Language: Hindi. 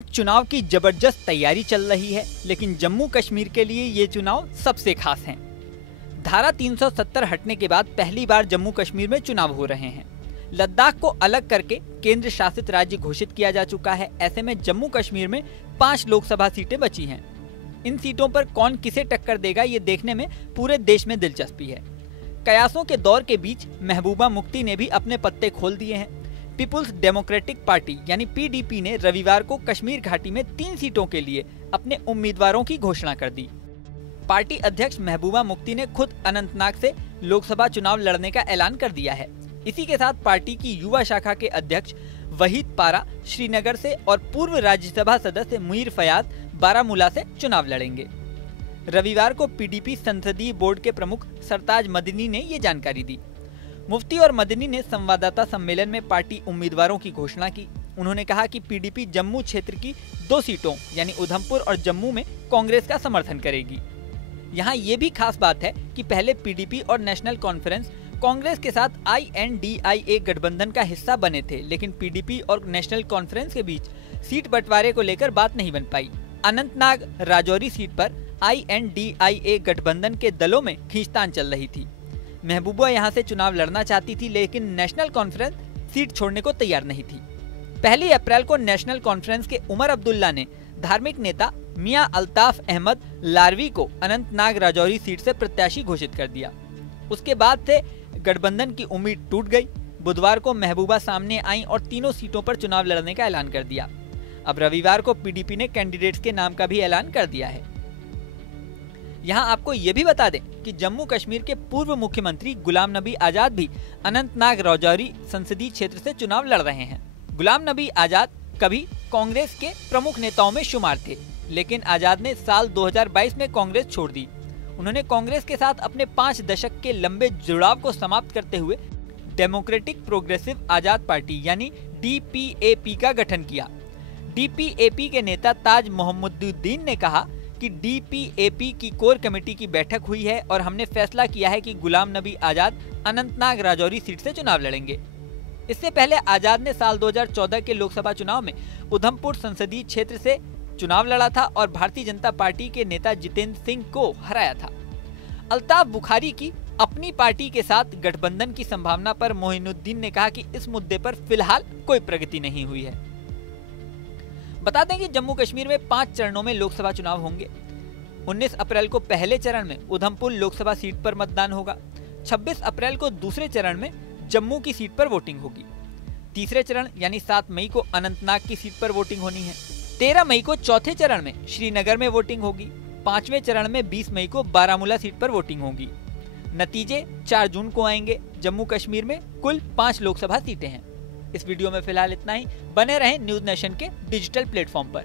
चुनाव की जबरदस्त तैयारी चल रही है, लेकिन जम्मू कश्मीर के लिए ये चुनाव सबसे खास हैं। धारा 370 हटने के बाद पहली बार जम्मू कश्मीर में चुनाव हो रहे हैं। लद्दाख को अलग करके केंद्र शासित राज्य घोषित किया जा चुका है। ऐसे में जम्मू कश्मीर में 5 लोकसभा सीटें बची हैं। इन सीटों पर कौन किसे टक्कर देगा, ये देखने में पूरे देश में दिलचस्पी है। कयासों के दौर के बीच महबूबा मुफ्ती ने भी अपने पत्ते खोल दिए हैं। पीपुल्स डेमोक्रेटिक पार्टी यानी पीडीपी ने रविवार को कश्मीर घाटी में 3 सीटों के लिए अपने उम्मीदवारों की घोषणा कर दी। पार्टी अध्यक्ष महबूबा मुफ्ती ने खुद अनंतनाग से लोकसभा चुनाव लड़ने का ऐलान कर दिया है। इसी के साथ पार्टी की युवा शाखा के अध्यक्ष वहीद पारा श्रीनगर से और पूर्व राज्यसभा सदस्य मुनीर फयाज बारामूला से चुनाव लड़ेंगे। रविवार को पीडीपी संसदीय बोर्ड के प्रमुख सरताज मदनी ने ये जानकारी दी। मुफ्ती और मदनी ने संवाददाता सम्मेलन में पार्टी उम्मीदवारों की घोषणा की। उन्होंने कहा कि पीडीपी जम्मू क्षेत्र की 2 सीटों यानी उधमपुर और जम्मू में कांग्रेस का समर्थन करेगी। यहाँ ये भी खास बात है कि पहले पीडीपी और नेशनल कॉन्फ्रेंस कांग्रेस के साथ INDIA गठबंधन का हिस्सा बने थे, लेकिन पीडीपी और नेशनल कॉन्फ्रेंस के बीच सीट बंटवारे को लेकर बात नहीं बन पाई। अनंतनाग राजौरी सीट पर INDIA गठबंधन के दलों में खींचतान चल रही थी। महबूबा यहां से चुनाव लड़ना चाहती थी, लेकिन नेशनल कॉन्फ्रेंस सीट छोड़ने को तैयार नहीं थी। 1 अप्रैल को नेशनल कॉन्फ्रेंस के उमर अब्दुल्ला ने धार्मिक नेता मियां अल्ताफ अहमद लारवी को अनंतनाग राजौरी सीट से प्रत्याशी घोषित कर दिया। उसके बाद से गठबंधन की उम्मीद टूट गई। बुधवार को महबूबा सामने आई और तीनों सीटों पर चुनाव लड़ने का ऐलान कर दिया। अब रविवार को पीडीपी ने कैंडिडेट्स के नाम का भी ऐलान कर दिया है। यहाँ आपको ये भी बता दें कि जम्मू कश्मीर के पूर्व मुख्यमंत्री गुलाम नबी आजाद भी अनंतनाग राजौरी संसदीय क्षेत्र से चुनाव लड़ रहे हैं। गुलाम नबी आजाद कभी कांग्रेस के प्रमुख नेताओं में शुमार थे, लेकिन आजाद ने साल 2022 में कांग्रेस छोड़ दी। उन्होंने कांग्रेस के साथ अपने 5 दशक के लंबे जुड़ाव को समाप्त करते हुए डेमोक्रेटिक प्रोग्रेसिव आजाद पार्टी यानी DPAP का गठन किया। DPAP के नेता ताज मोहम्मदुद्दीन ने कहा कि DPAP की कोर कमेटी की बैठक हुई है और हमने फैसला किया है कि गुलाम नबी आजाद अनंतनाग राजौरी सीट से चुनाव लड़ेंगे। इससे पहले आजाद ने साल 2014 के लोकसभा चुनाव में उधमपुर संसदीय क्षेत्र से चुनाव लड़ा था और भारतीय जनता पार्टी के नेता जितेंद्र सिंह को हराया था। अल्ताफ बुखारी की अपनी पार्टी के साथ गठबंधन की संभावना पर मोइनुद्दीन ने कहा कि इस मुद्दे पर फिलहाल कोई प्रगति नहीं हुई है। बता दें कि जम्मू कश्मीर में 5 चरणों में लोकसभा चुनाव होंगे। 19 अप्रैल को पहले चरण में उधमपुर लोकसभा सीट पर मतदान होगा। 26 अप्रैल को दूसरे चरण में जम्मू की सीट पर वोटिंग होगी। तीसरे चरण यानी 7 मई को अनंतनाग की सीट पर वोटिंग होनी है। 13 मई को चौथे चरण में श्रीनगर में वोटिंग होगी। 5वें चरण में 20 मई को बारामूला सीट पर वोटिंग होगी। नतीजे 4 जून को आएंगे। जम्मू कश्मीर में कुल 5 लोकसभा सीटें हैं। इस वीडियो में फिलहाल इतना ही। बने रहें न्यूज नेशन के डिजिटल प्लेटफॉर्म पर।